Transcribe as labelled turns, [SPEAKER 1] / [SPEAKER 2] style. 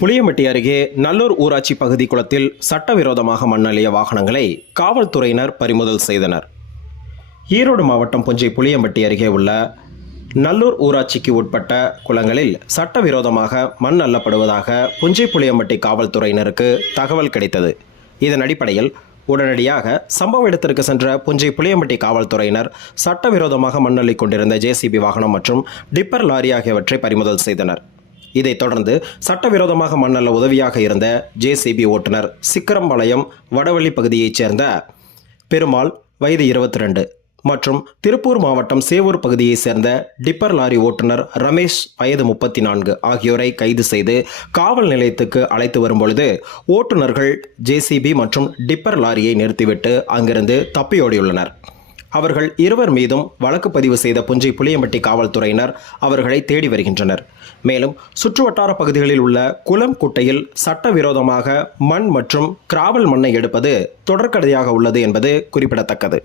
[SPEAKER 1] புளியம்பட்டி அருகே நல்லூர் ஊராட்சி பகுதி குளத்தில் சட்டவிரோதமாக மண்ணள்ளிய வாகனங்களை காவல்துறையினர் பறிமுதல் செய்தனர். ஈரோடு மாவட்டம் புஞ்சை புளியம்பட்டி அருகே உள்ள நல்லூர் ஊராட்சிக்கு உட்பட்ட குளங்களில் சட்டவிரோதமாக மண் அள்ளப்படுவதாக புஞ்சை புளியம்பட்டி காவல்துறையினருக்கு தகவல் கிடைத்தது. இதன் அடிப்படையில் உடனடியாக சம்பவ இடத்திற்கு சென்ற புஞ்சை புளியம்பட்டி காவல்துறையினர் சட்டவிரோதமாக மண் அள்ளிக் கொண்டிருந்த ஜேசிபி வாகனம் மற்றும் டிப்பர் லாரி ஆகியவற்றை பறிமுதல் செய்தனர். இதைத் தொடர்ந்து சட்டவிரோதமாக மண்ணல்ல உதவியாக இருந்த ஜேசிபி ஓட்டுநர் சிக்கரம்பாளையம் வடவள்ளி பகுதியைச் சேர்ந்த பெருமாள் வயது இருபத்தி ரெண்டு மற்றும் திருப்பூர் மாவட்டம் சேவூர் பகுதியைச் சேர்ந்த டிப்பர் லாரி ஓட்டுநர் ரமேஷ் வயது முப்பத்தி நான்கு ஆகியோரை கைது செய்து காவல் நிலையத்துக்கு அழைத்து வரும்பொழுது ஓட்டுநர்கள் ஜேசிபி மற்றும் டிப்பர் லாரியை நிறுத்திவிட்டு அங்கிருந்து தப்பியோடியுள்ளனர். அவர்கள் இருவர் மீதும் வழக்கு பதிவு செய்த புஞ்சை புளியம்பட்டி காவல்துறையினர் அவர்களை தேடி வருகின்றனர். மேலும் சுற்றுவட்டார பகுதிகளில் உள்ள குளம் குட்டையில் சட்டவிரோதமாக மண் மற்றும் கிராவல் மண்ணை எடுப்பது தொடர்கதையாக உள்ளது என்பது குறிப்பிடத்தக்கது.